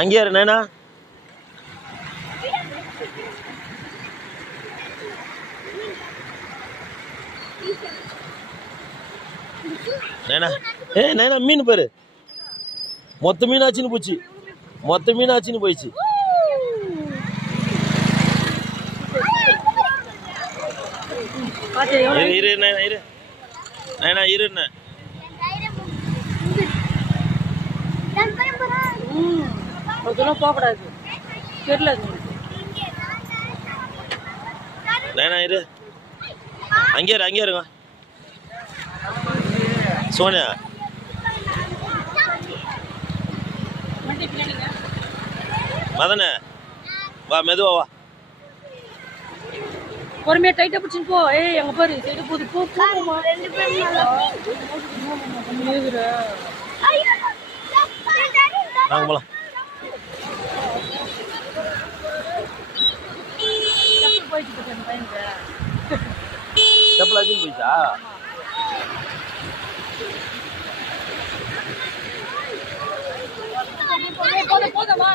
அங்கேயா நைனா? நைனா நைனா மீன் பாரு, மொத்த மீன் ஆச்சுன்னு போச்சு, மொத்த மீன் ஆச்சுன்னு போயிடுச்சு. இரு நைனா, இரு நைனா, இருண்ணே. போகக்கூடாது தெரியல நைனா, இரு. அங்கே இருங்க சோனியா. மதனே வா, மெதுவா வா. பொறுமையா டைட்டா பிடிச்சின்னு போ. ஏய் அங்க பாரு சைடு போது போ. வாங்க போலாம். செப்பலாச்சும் போயிச்சா? போதுமா